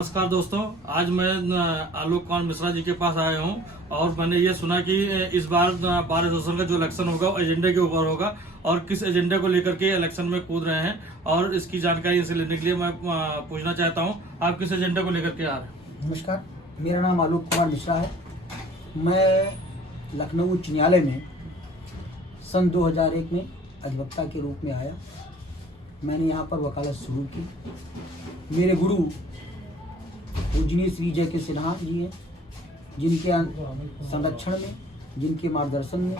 नमस्कार दोस्तों, आज मैं आलोक कुमार मिश्रा जी के पास आया हूं और मैंने ये सुना कि इस बार बार एसोसिएशन का जो इलेक्शन होगा वो एजेंडे के ऊपर होगा और किस एजेंडे को लेकर के इलेक्शन में कूद रहे हैं और इसकी जानकारी इनसे लेने के लिए मैं पूछना चाहता हूं, आप किस एजेंडे को लेकर के आ रहे हैं? नमस्कार, मेरा नाम आलोक कुमार मिश्रा है। मैं लखनऊ उच्च न्यायालय में सन 2001 में अधिवक्ता के रूप में आया। मैंने यहाँ पर वकालत शुरू की। मेरे गुरु पूजनीय श्री जय के सिन्हा जी हैं, जिनके संरक्षण में, जिनके मार्गदर्शन में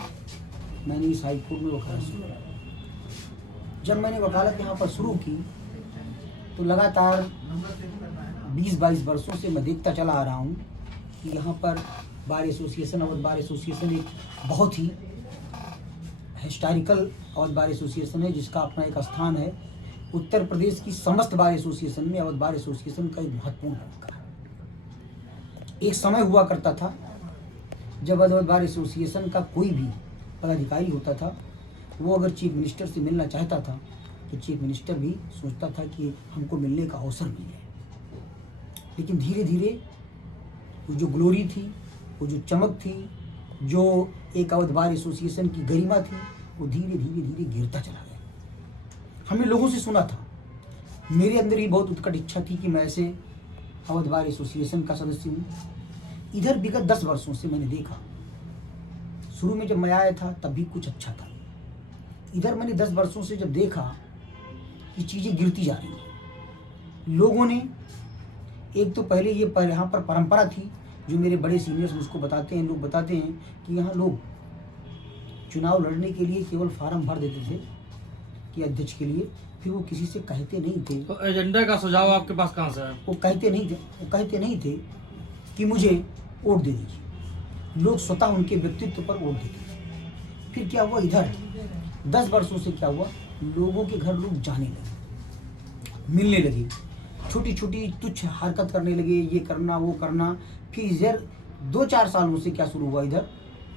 मैंने इस हाई कोर्ट में वकालत शुरू की। जब मैंने वकालत यहाँ पर शुरू की तो लगातार 20-22 वर्षों से मैं देखता चला आ रहा हूँ कि यहाँ पर bar association, Awadh bar association एक बहुत ही हिस्टोरिकल अवध बार एसोसिएशन है, जिसका अपना एक स्थान है। उत्तर प्रदेश की समस्त बार एसोसिएशन में अवध बार एसोसिएशन का एक महत्वपूर्ण भूमिका है। एक समय हुआ करता था जब अवध बार एसोसिएशन का कोई भी पदाधिकारी होता था, वो अगर चीफ मिनिस्टर से मिलना चाहता था तो चीफ मिनिस्टर भी सोचता था कि हमको मिलने का अवसर मिल जाए। लेकिन धीरे धीरे वो जो ग्लोरी थी, वो जो चमक थी, जो एक अवध बार एसोसिएशन की गरिमा थी, वो धीरे धीरे धीरे गिरता चला गया। हमने लोगों से सुना था, मेरे अंदर ही बहुत उत्कट इच्छा थी कि मैं ऐसे अवध बार एसोसिएशन का सदस्य हूँ। इधर विगत 10 वर्षों से मैंने देखा, शुरू में जब मैं आया था तब भी कुछ अच्छा था। इधर मैंने 10 वर्षों से जब देखा कि चीज़ें गिरती जा रही हैं। लोगों ने एक तो पहले ये यहाँ पर परंपरा थी, जो मेरे बड़े सीनियर्स मुझको बताते हैं, लोग बताते हैं कि यहाँ लोग चुनाव लड़ने के लिए केवल फार्म भर देते थे कि अध्यक्ष के लिए, फिर वो किसी से कहते नहीं थे। तो एजेंडे का सुझाव आपके पास कहाँ से है? वो कहते नहीं थे कि मुझे वोट दे दीजिए। लोग स्वतः उनके व्यक्तित्व पर वोट देते थे। फिर क्या हुआ, इधर 10 वर्षों से क्या हुआ, लोगों के घर लोग जाने लगे, मिलने लगे, छोटी छोटी तुच्छ हरकत करने लगे, ये करना वो करना। फिर इधर 2-4 सालों से क्या शुरू हुआ, इधर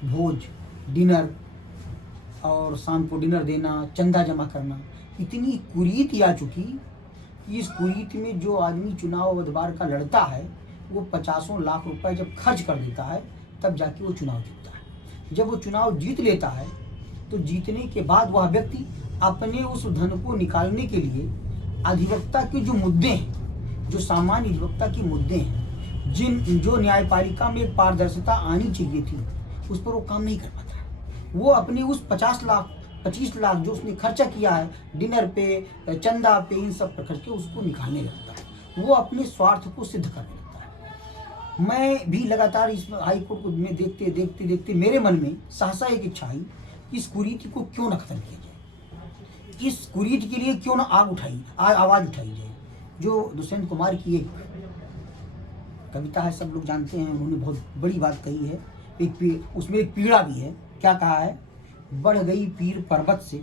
भोज, डिनर और शाम को डिनर देना, चंदा जमा करना। इतनी कुरीति आ चुकी कि इस कुरीति में जो आदमी चुनाव अवध बार का लड़ता है, वो 50 लाख रुपए जब खर्च कर देता है तब जाके वो चुनाव जीतता है। जब वो चुनाव जीत लेता है तो जीतने के बाद वह व्यक्ति अपने उस धन को निकालने के लिए अधिवक्ता के जो मुद्दे हैं, जो सामान्य अधिवक्ता के मुद्दे हैं, जो न्यायपालिका में एक पारदर्शिता आनी चाहिए थी, उस पर वो काम नहीं कर पाता। वो अपने उस 50 लाख 25 लाख जो उसने खर्चा किया है डिनर पे, चंदा पे, इन सब पर खर्च के उसको निकालने लगता है। वो अपने स्वार्थ को सिद्ध करने लगता है। मैं भी लगातार इस हाई कोर्ट को में देखते मेरे मन में सहसा एक इच्छा आई कि इस कुरीति को क्यों न खत्म किया जाए, इस कुरीति के लिए क्यों न आवाज़ उठाई जाए। जो दुष्यंत कुमार की एक कविता है, सब लोग जानते हैं, उन्होंने बहुत बड़ी बात कही है। उसमें एक पीड़ा भी है। क्या कहा है, बढ़ गई पीर पर्वत से,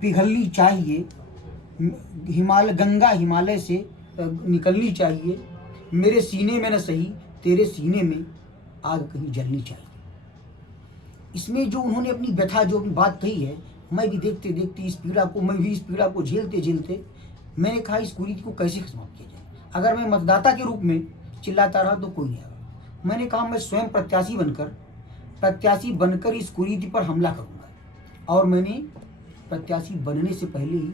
पिघलनी चाहिए, गंगा हिमालय से निकलनी चाहिए, मेरे सीने में न सही तेरे सीने में आग कहीं जलनी चाहिए। इसमें जो उन्होंने अपनी व्यथा, जो अपनी बात कही है, मैं भी देखते इस पीड़ा को झेलते मैंने कहा इस कुरीति को कैसे समाप्त किया जाए। अगर मैं मतदाता के रूप में चिल्लाता रहा तो कोई नहीं आएगा। मैंने कहा मैं स्वयं प्रत्याशी बनकर इस कुरीति पर हमला करूंगा। और मैंने प्रत्याशी बनने से पहले ही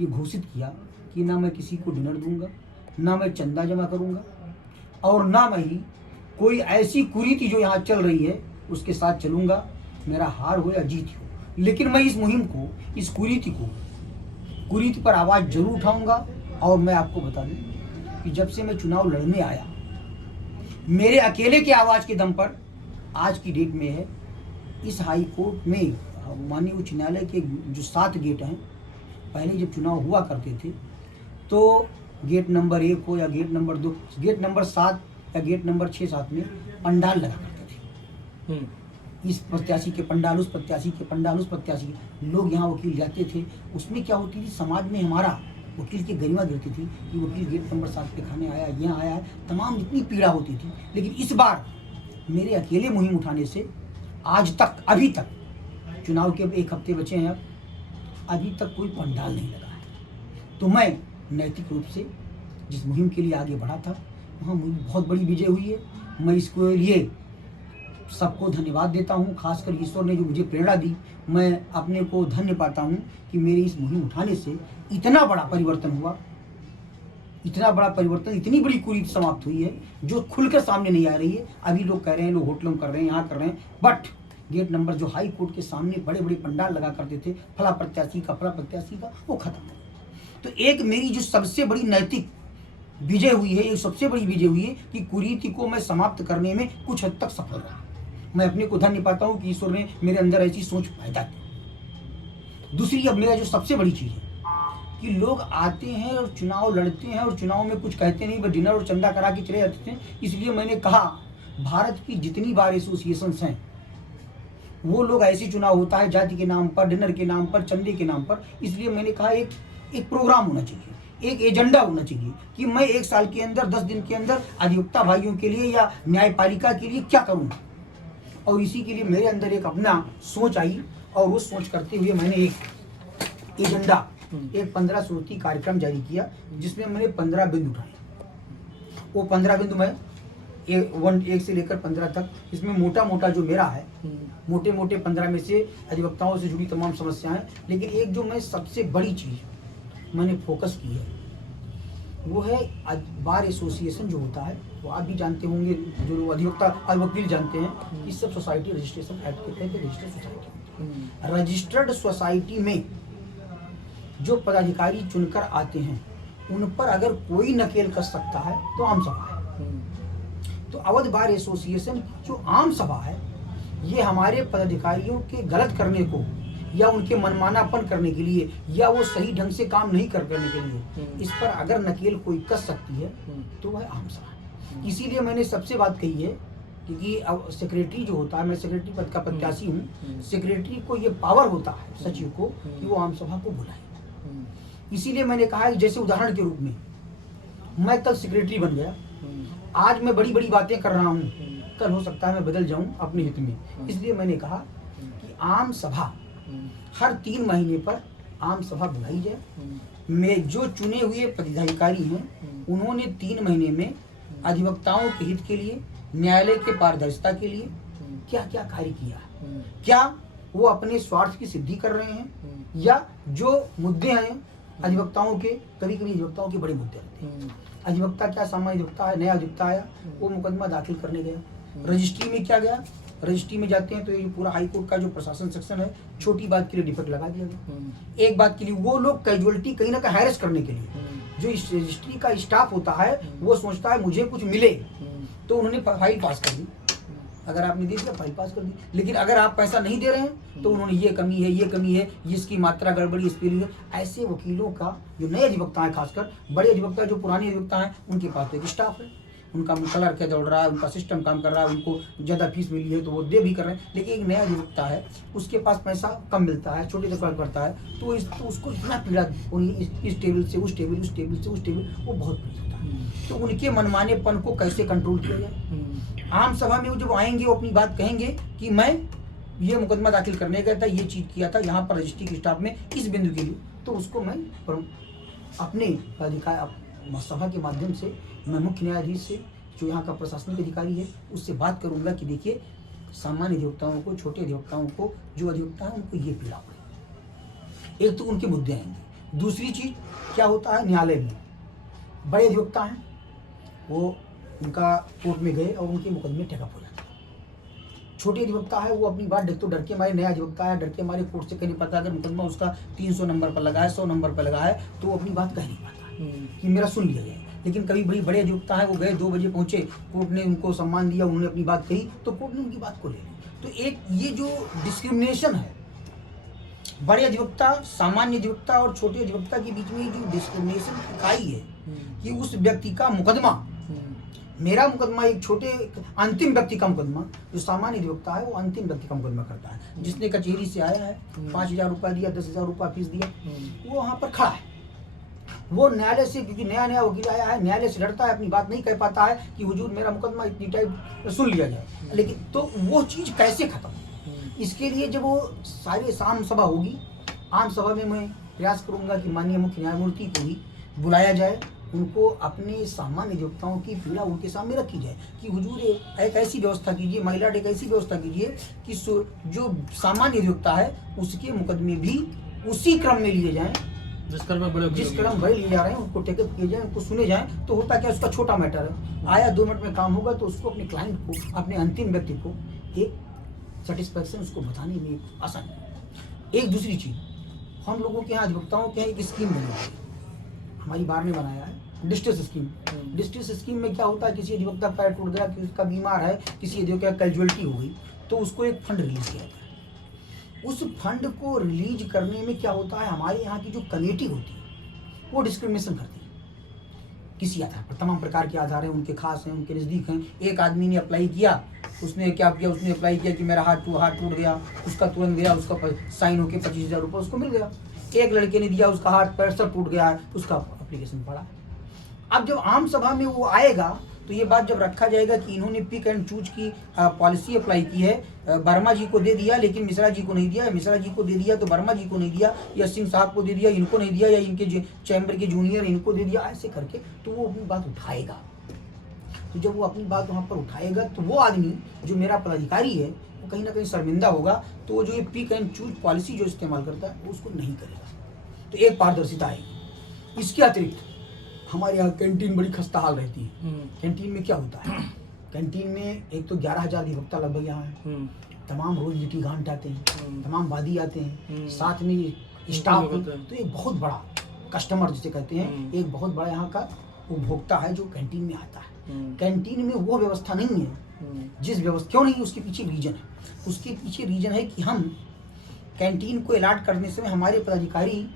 ये घोषित किया कि ना मैं किसी को डिनर दूंगा, ना मैं चंदा जमा करूंगा, और ना मैं ही कोई ऐसी कुरीति जो यहाँ चल रही है उसके साथ चलूंगा, मेरा हार हो या जीत हो। लेकिन मैं इस मुहिम को, इस कुरीति पर आवाज़ जरूर उठाऊंगा। और मैं आपको बता दूं कि जब से मैं चुनाव लड़ने आया, मेरे अकेले की आवाज़ के दम पर आज की डेट में है, इस हाई कोर्ट में माननीय उच्च न्यायालय के जो 7 गेट हैं, पहले जब चुनाव हुआ करते थे तो गेट नंबर 1 हो या गेट नंबर 2, गेट नंबर 7 या गेट नंबर 6-7 में पंडाल लगा करते थे। इस प्रत्याशी के पंडाल, उस प्रत्याशी के पंडाल, उस प्रत्याशी लोग यहाँ वकील जाते थे। उसमें क्या होती थी, समाज में हमारा वकील की गरिमा गिरती थी कि वकील गेट नंबर 7 पे खाने आया, यहाँ आया है, तमाम इतनी पीड़ा होती थी। लेकिन इस बार मेरे अकेले मुहिम उठाने से आज तक, अभी तक चुनाव के 1 हफ्ते बचे हैं, अब अभी तक कोई पंडाल नहीं लगा है। तो मैं नैतिक रूप से जिस मुहिम के लिए आगे बढ़ा था, वहाँ मुझे बहुत बड़ी विजय हुई है। मैं इसके लिए सबको धन्यवाद देता हूँ, खासकर ईश्वर ने जो मुझे प्रेरणा दी। मैं अपने को धन्य पाता हूँ कि मेरी इस मुहिम उठाने से इतना बड़ा परिवर्तन हुआ, इतना बड़ा परिवर्तन, इतनी बड़ी कुरीति समाप्त हुई है जो खुलकर सामने नहीं आ रही है। अभी लोग कह रहे हैं, लोग होटलों कर रहे हैं, यहाँ कर रहे हैं, बट गेट नंबर जो हाई कोर्ट के सामने बड़े बड़े पंडाल लगा करते थे फला प्रत्याशी का, वो खत्म हो। तो एक मेरी जो सबसे बड़ी नैतिक विजय हुई है, एक सबसे बड़ी विजय हुई है कि कुरीति को मैं समाप्त करने में कुछ हद तक सफल रहा। मैं अपने को धन्य पाता हूँ कि ईश्वर ने मेरे अंदर ऐसी सोच पैदा की। दूसरी, अब मेरा जो सबसे बड़ी चीज़ है कि लोग आते हैं और चुनाव लड़ते हैं और चुनाव में कुछ कहते नहीं, बस डिनर और चंदा करा के चले जाते थे। इसलिए मैंने कहा, भारत की जितनी बार एसोसिएशंस हैं, वो लोग ऐसे चुनाव होता है जाति के नाम पर, डिनर के नाम पर, चंदे के नाम पर। इसलिए मैंने कहा एक प्रोग्राम होना चाहिए, एक एजेंडा होना चाहिए कि मैं 1 साल के अंदर 10 दिन के अंदर अधिवक्ता भाइयों के लिए या न्यायपालिका के लिए क्या करूँ। और इसी के लिए मेरे अंदर एक अपना सोच आई और वो सोच करते हुए मैंने एक एजेंडा, एक 15 सूत्री कार्यक्रम जारी किया, जिसमें मैंने 15 बिंदु उठाए। वो 15 बिंदु मैं 1 से लेकर 15 तक, इसमें मोटा मोटा जो मेरा है, मोटे मोटे 15 में से अधिवक्ताओं से जुड़ी तमाम समस्याएं। लेकिन एक जो मैं सबसे बड़ी चीज़ मैंने फोकस की है, वो है बार एसोसिएशन जो होता है, वो आप भी जानते होंगे, जो अधिवक्ता और वकील जानते हैं, इस सब सोसाइटी रजिस्ट्रेशन एक्ट के तहत रजिस्टर्ड सोसाइटी। रजिस्टर्ड सोसाइटी में जो पदाधिकारी चुनकर आते हैं, उन पर अगर कोई नकेल कस सकता है तो आम सभा है। तो अवध बार एसोसिएशन जो आम सभा है, ये हमारे पदाधिकारियों के गलत करने को या उनके मनमानापन करने के लिए या वो सही ढंग से काम नहीं करने के लिए, इस पर अगर नकेल कोई कस सकती है तो वह आम सभा है। इसीलिए मैंने सबसे बात कही है क्योंकि अब सेक्रेटरी जो होता है, मैं सेक्रेटरी पद का प्रत्याशी हूँ, सेक्रेटरी को ये पावर होता है सचिव को कि वो आम सभा को बुलाए। इसीलिए मैंने कहा कि जैसे उदाहरण के रूप में मैं कल सेक्रेटरी बन गया, आज मैं बड़ी बड़ी बातें कर रहा हूँ, कल हो सकता है मैं बदल जाऊँ अपने हित में। इसलिए मैंने कहा कि आम सभा हर 3 महीने पर आम सभा बुलाई जाए। में जो चुने हुए पदाधिकारी हैं, उन्होंने 3 महीने में अधिवक्ताओं के हित के लिए, न्यायालय के पारदर्शिता के लिए क्या क्या कार्य किया, क्या वो अपने स्वार्थ की सिद्धि कर रहे हैं, या जो मुद्दे हैं अधिवक्ताओं के, कभी कभी अधिवक्ताओं के बड़े मुद्दे रहते हैं। अधिवक्ता क्या सामान्य अधिवक्ता है, नया अधिवक्ता आया, वो मुकदमा दाखिल करने गया, रजिस्ट्री में क्या गया, रजिस्ट्री में जाते हैं तो ये पूरा हाई कोर्ट का जो प्रशासन सेक्शन है, छोटी बात के लिए डिफेक्ट लगा दिया गया। एक बात के लिए वो लोग कैजुअलिटी कहीं ना कहीं हैरेस करने के लिए, जो इस रजिस्ट्री का स्टाफ होता है, वो सोचता है मुझे कुछ मिले, तो उन्होंने फाइल पास कर दी। अगर आपने दे दिया, फाइल पास कर दी। लेकिन अगर आप पैसा नहीं दे रहे हैं तो उन्होंने ये कमी है, ये कमी है, इसकी मात्रा गड़बड़ी, स्पेलिंग है। ऐसे वकीलों का, जो नए अधिवक्ता हैं, खासकर बड़े अधिवक्ता जो पुराने अधिवक्ता हैं, उनके पास तो एक स्टाफ है, उनका क्लर्क है दौड़ रहा है, उनका सिस्टम काम कर रहा है, उनको ज़्यादा फीस मिली है तो वो दे भी कर रहे हैं। लेकिन एक नया अधिवक्ता है, उसके पास पैसा कम मिलता है, छोटे से काम करता है, तो उसको इतना पीड़ा, इस टेबल से उस टेबल, उस टेबल से उस टेबल, वो बहुत पीड़ा होता है। तो उनके मनमानेपन को कैसे कंट्रोल किया जाए। आम सभा में वो जब आएंगे, वो अपनी बात कहेंगे कि मैं ये मुकदमा दाखिल करने गया था, ये चीज़ किया था यहाँ पर रजिस्ट्री के स्टाफ में इस बिंदु के लिए, तो उसको मैं अपने अधिकार सभा के माध्यम से, मैं मुख्य न्यायाधीश से, जो यहाँ का प्रशासनिक अधिकारी है, उससे बात करूँगा कि देखिए सामान्य अधिवक्ताओं को, छोटे अधिवक्ताओं को, जो अधिवक्ता है उनको ये पीड़ा पड़े। एक तो उनके मुद्दे आएंगे। दूसरी चीज़ क्या होता है, न्यायालय में बड़े अधिवक्ता हैं, वो उनका कोर्ट में गए और उनके मुकदमे टेकअप हो जाते हैं। छोटे अधिवक्ता है, वो अपनी बात तो डर के मारे, नया अधिवक्ता है, डर के मारे कोर्ट से कह नहीं पाता। अगर मुकदमा उसका 300 नंबर पर लगा है, 100 नंबर पर लगा है, तो वो अपनी बात कह नहीं पाता कि मेरा सुन लिया जाए। लेकिन कभी बड़े अधिवक्ता है, वो गए 2 बजे पहुंचे, कोर्ट ने उनको सम्मान दिया, उन्होंने अपनी बात कही, तो कोर्ट ने उनकी बात को ले ली। तो एक ये जो डिस्क्रिमिनेशन है, बड़े अधिवक्ता, सामान्य अधिवक्ता और छोटे अधिवक्ता के बीच में जो डिस्क्रिमिनेशन इकाई है कि उस व्यक्ति का मुकदमा, मेरा मुकदमा एक छोटे अंतिम व्यक्ति का मुकदमा, जो सामान्य अधिवक्ता है वो अंतिम व्यक्ति का मुकदमा करता है। जिसने कचहरी से आया है, 5,000 रुपया दिया, 10,000 रुपया फीस दिया, वो वहाँ पर खड़ा है। वो न्यायालय से, क्योंकि नया नया वकील आया है, न्यायालय से डरता है, अपनी बात नहीं कह पाता है कि हुजूर मेरा मुकदमा इतनी टाइप सुन लिया जाए। लेकिन तो वो चीज़ कैसे खत्म, इसके लिए जब वो सारी आम सभा होगी, आम सभा में मैं प्रयास करूंगा कि माननीय मुख्य न्यायमूर्ति को ही बुलाया जाए उनको अपने सामान्य अधिवक्ताओं की पीड़ा उनके सामने रखी जाए कि हुजूर एक ऐसी व्यवस्था कीजिए, महिला एक ऐसी व्यवस्था कीजिए कि जो सामान्य अधिवक्ता है उसके मुकदमे भी उसी क्रम में लिए जाएं जिस क्रम बड़े लिए जा रहे हैं, उनको टेकअप किए जाए, उनको सुने जाएं। तो होता क्या, उसका छोटा मैटर है, आया 2 मिनट में काम होगा, तो उसको अपने क्लाइंट को, अपने अंतिम व्यक्ति को एक सेटिस्फैक्शन उसको बताने में आसानी। एक दूसरी चीज़, हम लोगों के यहाँ अधिवक्ताओं के यहाँ एक स्कीम बनी है, हमारी बार ने बनाया है, डिस्ट्रेस स्कीम। डिस्ट्रेस स्कीम में क्या होता है, किसी अधिवक्ता का पैर टूट गया, किसी का बीमार है, किसी अधिवक्ता का कैजुअलिटी हो गई, तो उसको एक फंड रिलीज किया जाता है। उस फंड को रिलीज करने में क्या होता है, हमारे यहाँ की जो कमेटी होती है वो डिस्क्रिमिनेशन करती है किसी आधार पर, तमाम प्रकार के आधार हैं, उनके खास हैं, उनके नज़दीक हैं। एक आदमी ने अप्लाई किया, उसने क्या किया, उसने अप्लाई किया कि मेरा हाथ टूट गया, उसका तुरंत गया, उसका साइन होकर 25,000 रुपये उसको मिल गया। एक लड़के ने दिया, उसका हाथ पैर सब टूट गया, उसका एप्लीकेशन पड़ा। अब जब आम सभा में वो आएगा तो ये बात जब रखा जाएगा कि इन्होंने पिक एंड चूज की पॉलिसी अप्लाई की है, वर्मा जी को दे दिया लेकिन मिश्रा जी को नहीं दिया, मिश्रा जी को दे दिया तो वर्मा जी को नहीं दिया, या सिंह साहब को दे दिया इनको नहीं दिया, या इनके चैम्बर के जूनियर इनको दे दिया, ऐसे करके तो वो अपनी बात उठाएगा। तो जब वो अपनी बात वहाँ पर उठाएगा तो वो आदमी जो मेरा पदाधिकारी है वो कहीं ना कहीं शर्मिंदा होगा। तो वो जो ये पिक एंड चूज पॉलिसी जो इस्तेमाल करता है वो उसको नहीं करेगा, तो एक पारदर्शिता आएगी। इसके अतिरिक्त हमारे यहाँ कैंटीन बड़ी खस्ता हाल रहती है। कैंटीन में क्या होता है, कैंटीन में एक तो 11,000 अधिवक्ता लगभग यहाँ है, तमाम रोज लिटिगांट आते हैं, तमाम वादी आते हैं, साथ में स्टाफ, तो एक बहुत बड़ा कस्टमर जिसे कहते हैं, एक बहुत बड़ा यहाँ का उपभोक्ता है जो कैंटीन में आता है। कैंटीन में वो व्यवस्था नहीं है जिस व्यवस्था, क्यों नहीं, उसके पीछे रीजन है। उसके पीछे रीजन है कि हम कैंटीन को अलाट करने से हमारे पदाधिकारी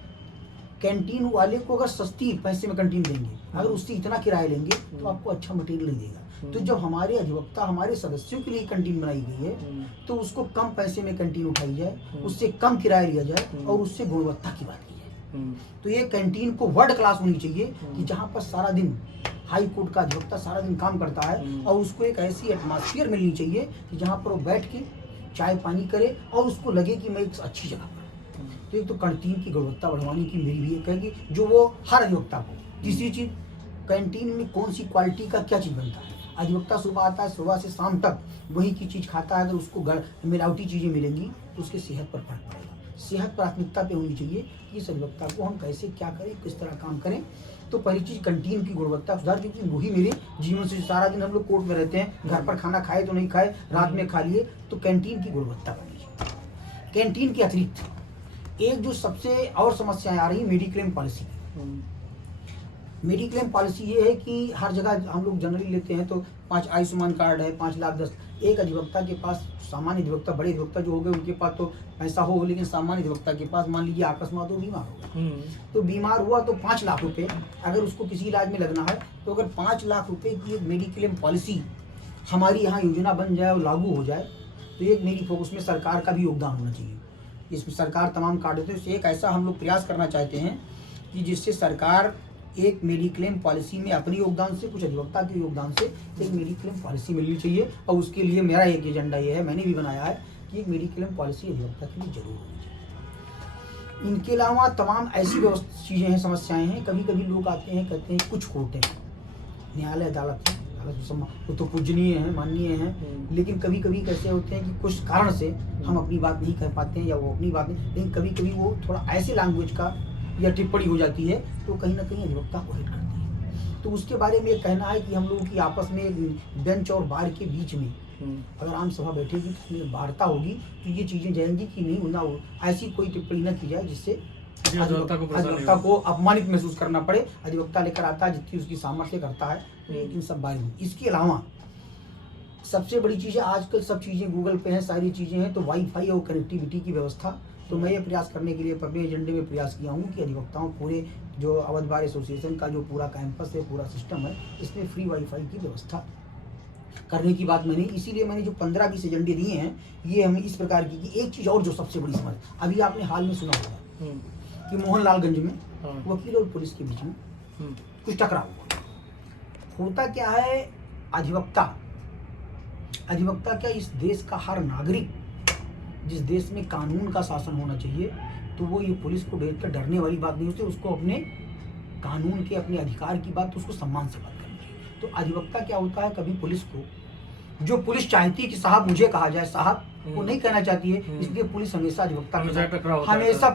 कैंटीन वाले को अगर सस्ती पैसे में कैंटीन देंगे, अगर उससे इतना किराया लेंगे तो आपको अच्छा मटेरियल नहीं देगा। तो जब हमारे अधिवक्ता हमारे सदस्यों के लिए कैंटीन बनाई गई है तो उसको कम पैसे में कैंटीन उठाई जाए, उससे कम किराया लिया जाए और उससे गुणवत्ता की बात की जाए। तो ये कैंटीन को वर्ल्ड क्लास होनी चाहिए कि जहाँ पर सारा दिन हाई कोर्ट का अधिवक्ता सारा दिन काम करता है और उसको एक ऐसी एटमॉस्फेयर मिलनी चाहिए कि जहाँ पर वो बैठ के चाय पानी करे और उसको लगे कि मैं एक अच्छी जगह पर। तो एक तो कैंटीन की गुणवत्ता बढ़वाने की मेरी भी एक है कि जो वो हर अधिवक्ता को। तीसरी चीज़, कैंटीन में कौन सी क्वालिटी का क्या चीज़ बनता है। अधिवक्ता सुबह आता है, सुबह से शाम तक वही की चीज़ खाता है, अगर उसको मिलावटी चीज़ें मिलेंगी तो उसके सेहत पर फर्क पड़ेगा। सेहत प्राथमिकता पे होनी चाहिए कि इस अधिवक्ता को हम कैसे क्या करें, किस तरह काम करें। तो पहली चीज़ कैंटीन की गुणवत्ता सुधार, क्योंकि वही मेरे जीवन से सारा दिन हम लोग कोर्ट में रहते हैं, घर पर खाना खाए तो नहीं खाए, रात में खा लिए, तो कैंटीन की गुणवत्ता बननी चाहिए। कैंटीन के अतिरिक्त एक जो सबसे और समस्याएं आ रही है मेडिक्लेम पॉलिसी। मेडिक्लेम पॉलिसी ये है कि हर जगह हम लोग जनरली लेते हैं तो 5 आयुष्मान कार्ड है, 5 लाख 10, एक अधिवक्ता के पास, सामान्य अधिवक्ता, बड़े अधिवक्ता जो हो गए उनके पास तो पैसा हो, लेकिन सामान्य अधिवक्ता के पास मान लीजिए अकस्मात वो बीमार हो, तो बीमार हुआ तो 5 लाख रुपए अगर उसको किसी इलाज में लगना है, तो अगर 5 लाख रुपए की एक मेडिक्लेम पॉलिसी हमारी यहाँ योजना बन जाए और लागू हो जाए तो एक मेरी फोकस में सरकार का भी योगदान होना चाहिए। इसमें सरकार तमाम कार्ड देते हैं, एक ऐसा हम लोग प्रयास करना चाहते हैं कि जिससे सरकार एक मेडिक्लेम पॉलिसी में अपने योगदान से, कुछ अधिवक्ता के योगदान से एक मेडिक्लेम पॉलिसी मिलनी चाहिए। और उसके लिए मेरा एक एजेंडा ये है, मैंने भी बनाया है कि एक मेडिक्लेम पॉलिसी अधिवक्ता के लिए जरूर होनी चाहिए। इनके अलावा तमाम ऐसी चीज़ें हैं, समस्याएं हैं। कभी कभी लोग आते हैं, कहते हैं कुछ कोर्टें हैं, न्यायालय अदालत है, वो तो पूजनीय है, माननीय है, लेकिन कभी कभी कैसे होते हैं कि कुछ कारण से हम अपनी बात नहीं कह पाते हैं या वो अपनी बात नहीं, लेकिन कभी कभी वो थोड़ा ऐसे लैंग्वेज का या टिप्पणी हो जाती है तो कहीं ना कहीं अधिवक्ता को हिट करती है। तो उसके बारे में कहना है कि हम लोगों की आपस में बेंच और बार के बीच में अगर आम सभा बैठेगी तो उसमें वार्ता होगी तो ये चीज़ें जाएंगी कि नहीं ना, ऐसी कोई टिप्पणी न की जाए जिससे अधिवक्ता को अपमानित महसूस करना पड़े। अधिवक्ता लेकर आता है जितनी उसकी सामर्थ्य करता है, इन सब बारे में। इसके अलावा सबसे बड़ी चीज़ है, आजकल सब चीज़ें गूगल पे हैं, सारी चीज़ें हैं, तो वाईफाई और कनेक्टिविटी की व्यवस्था। तो मैं ये प्रयास करने के लिए अपने एजेंडे में प्रयास किया हूँ कि अधिवक्ताओं पूरे जो अवध बार एसोसिएशन का जो पूरा कैंपस है, पूरा सिस्टम है, इसमें फ्री वाईफाई की व्यवस्था करने की बात मैंने, इसीलिए मैंने जो 15-20 एजेंडे दिए हैं ये हमें इस प्रकार की। एक चीज़ और जो सबसे बड़ी समझ, अभी आपने हाल में सुना होगा कि मोहनलालगंज में वकील और पुलिस के बीच में कुछ टकराव हुआ। होता क्या है, अधिवक्ता क्या, इस देश का हर नागरिक, जिस देश में कानून का शासन होना चाहिए, तो वो ये पुलिस को देख कर डरने वाली बात नहीं होती, उसको अपने कानून के अपने अधिकार की बात, तो उसको सम्मान से बात करनी चाहिए। तो अधिवक्ता क्या होता है, कभी पुलिस को, जो पुलिस चाहती है कि साहब मुझे कहा जाए, साहब वो नहीं कहना चाहती है, इसलिए पुलिस हमेशा अधिवक्ता के साथ, हमेशा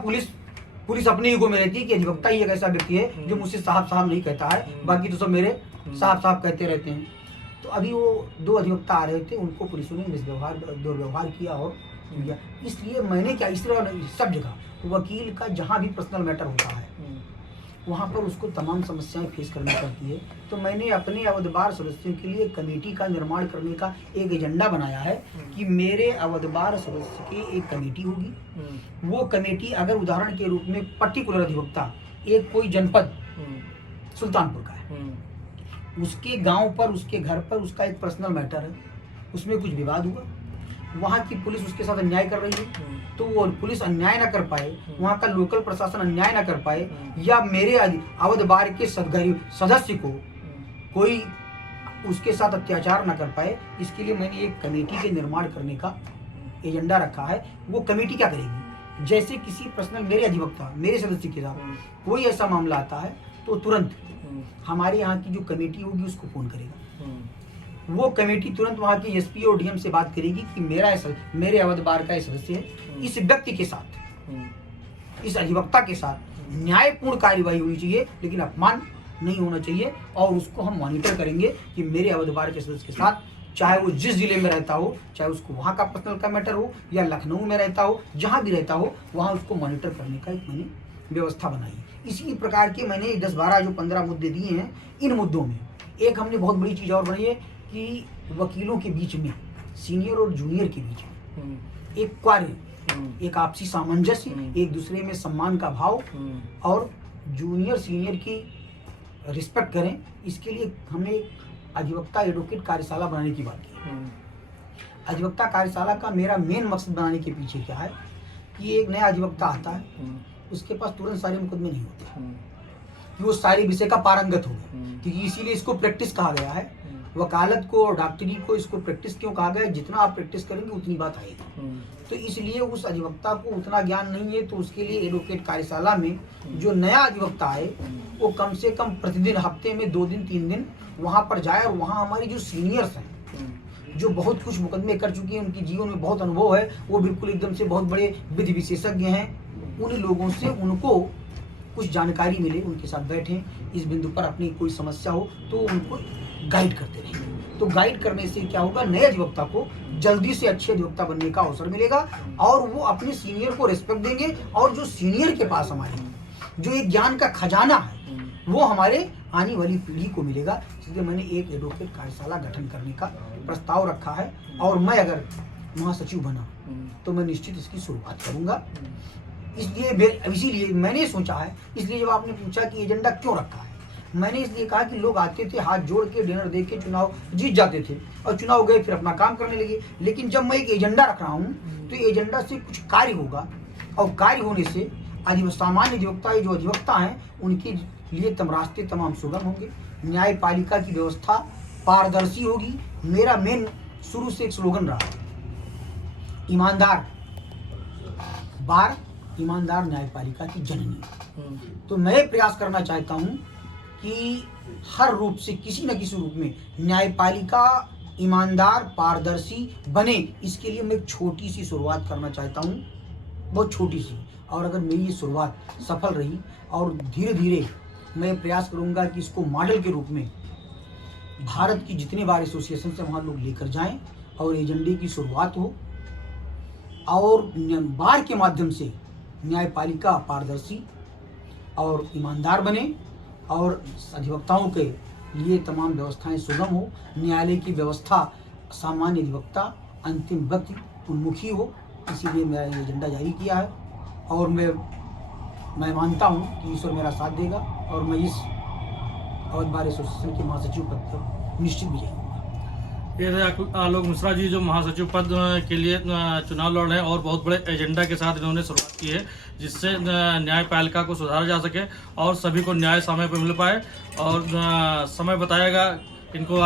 पुलिस अपनी ईगो में रहती है कि अधिवक्ता ही एक ऐसा व्यक्ति है जो मुझसे साहब साहब नहीं कहता है, बाकी तो सब मेरे साहब साहब कहते रहते हैं। तो अभी वो 2 अधिवक्ता आ रहे थे, उनको पुलिस ने दुर्व्यवहार किया और किया। इसलिए मैंने क्या, इस तरह सब जगह वकील का जहाँ भी पर्सनल मैटर होता है वहाँ पर उसको तमाम समस्याएं फेस करनी पड़ती है। तो मैंने अपने अवध बार सदस्यों के लिए कमेटी का निर्माण करने का एक एजेंडा बनाया है कि मेरे अवध बार सदस्य की एक कमेटी होगी। वो कमेटी अगर उदाहरण के रूप में पर्टिकुलर अधिवक्ता एक कोई जनपद सुल्तानपुर का है, उसके गांव पर, उसके घर पर उसका एक पर्सनल मैटर है, उसमें कुछ विवाद हुआ, वहाँ की पुलिस उसके साथ अन्याय कर रही है, तो वो पुलिस अन्याय ना कर पाए, वहाँ का लोकल प्रशासन अन्याय ना कर पाए, या मेरे अवध बार के सदस्य को कोई उसके साथ अत्याचार ना कर पाए, इसके लिए मैंने एक कमेटी के निर्माण करने का एजेंडा रखा है। वो कमेटी क्या करेगी, जैसे किसी पर्सनल मेरे अधिवक्ता मेरे सदस्य के साथ कोई ऐसा मामला आता है तो तुरंत हमारे यहाँ की जो कमेटी होगी उसको फोन करेगा। वो कमेटी तुरंत वहाँ के एसपी और डीएम से बात करेगी कि मेरे अवध बार का सदस्य है, इस व्यक्ति के साथ, इस अधिवक्ता के साथ न्यायपूर्ण कार्यवाही होनी चाहिए, लेकिन अपमान नहीं होना चाहिए, और उसको हम मॉनिटर करेंगे कि मेरे अवध बार के सदस्य के साथ, चाहे वो जिस जिले में रहता हो, चाहे उसको वहाँ का पर्सनल का मैटर हो या लखनऊ में रहता हो, जहाँ भी रहता हो, वहाँ उसको मॉनिटर करने का एक मैंने व्यवस्था बनाई। इसी प्रकार के मैंने 10-12 जो 15 मुद्दे दिए हैं, इन मुद्दों में एक हमने बहुत बड़ी चीज़ और बनाई है कि वकीलों के बीच में, सीनियर और जूनियर के बीच में एक कार्य, एक आपसी सामंजस्य, एक दूसरे में सम्मान का भाव, और जूनियर सीनियर की रिस्पेक्ट करें, इसके लिए हमने एक अधिवक्ता एडवोकेट कार्यशाला बनाने की बात की। अधिवक्ता कार्यशाला का मेरा मेन मकसद बनाने के पीछे क्या है कि एक नया अधिवक्ता आता है, उसके पास तुरंत सारे मुकदमे नहीं होते कि वो सारे विषय का पारंगत हो गए, क्योंकि इसीलिए इसको प्रैक्टिस कहा गया है। वकालत को और डॉक्टरी को इसको प्रैक्टिस क्यों कहा गया है, जितना आप प्रैक्टिस करेंगे उतनी बात आएगी। तो इसलिए उस अधिवक्ता को उतना ज्ञान नहीं है, तो उसके लिए एडवोकेट कार्यशाला में जो नया अधिवक्ता है वो कम से कम प्रतिदिन, हफ्ते में 2 दिन 3 दिन वहाँ पर जाए, और वहाँ हमारी जो सीनियर्स हैं, जो बहुत कुछ मुकदमे कर चुके हैं, उनके जीवन में बहुत अनुभव है, वो बिल्कुल एकदम से बहुत बड़े विधि विशेषज्ञ हैं, उन लोगों से उनको कुछ जानकारी मिले, उनके साथ बैठें, इस बिंदु पर अपनी कोई समस्या हो तो उनको गाइड करते रहें। तो गाइड करने से क्या होगा, नए अधिवक्ता को जल्दी से अच्छे अधिवक्ता बनने का अवसर मिलेगा, और वो अपने सीनियर को रिस्पेक्ट देंगे, और जो सीनियर के पास हमारे जो एक ज्ञान का खजाना है वो हमारे आने वाली पीढ़ी को मिलेगा। इसलिए मैंने एक एडवोकेट कार्यशाला गठन करने का प्रस्ताव रखा है, और मैं अगर महासचिव बना तो मैं निश्चित इसकी शुरुआत करूंगा। इसीलिए मैंने सोचा है, इसलिए जब आपने पूछा कि एजेंडा क्यों रखा है, मैंने इसलिए कहा कि लोग आते थे हाथ जोड़ के डिनर दे के चुनाव जीत जाते थे, और चुनाव गए फिर अपना काम करने लगे। लेकिन जब मैं एक एजेंडा रख रहा हूँ तो एजेंडा से कुछ कार्य होगा, और कार्य होने से सामान्य अधिवक्ता जो अधिवक्ता हैं उनके लिए रास्ते तमाम सुगम होंगे, न्यायपालिका की व्यवस्था पारदर्शी होगी। मेरा मेन शुरू से एक स्लोगन रहा, ईमानदार बार, ईमानदार न्यायपालिका की जननी। तो मैं प्रयास करना चाहता हूं कि हर रूप से, किसी न किसी रूप में न्यायपालिका ईमानदार पारदर्शी बने, इसके लिए मैं एक छोटी सी शुरुआत करना चाहता हूं, बहुत छोटी सी। और अगर मेरी ये शुरुआत सफल रही, और धीरे धीरे मैं प्रयास करूंगा कि इसको मॉडल के रूप में भारत की जितने बार एसोसिएशन से वहाँ लोग लेकर जाएं, और एजेंडे की शुरुआत हो, और बार के माध्यम से न्यायपालिका पारदर्शी और ईमानदार बने, और अधिवक्ताओं के लिए तमाम व्यवस्थाएं सुगम हो, न्यायालय की व्यवस्था सामान्य अधिवक्ता अंतिम व्यक्ति उन्मुखी हो। इसीलिए मेरा ये एजेंडा जारी किया है, और मैं मानता हूँ कि ईश्वर मेरा साथ देगा, और मैं इस अवध बार एसोसिएशन के महासचिव पद पर निश्चित विजयी होगा। ये आलोक मिश्रा जी जो महासचिव पद के लिए चुनाव लड़ रहे हैं, और बहुत बड़े एजेंडा के साथ इन्होंने शुरुआत की है, जिससे न्यायपालिका को सुधारा जा सके और सभी को न्याय समय पर मिल पाए। और समय बताएगा इनको।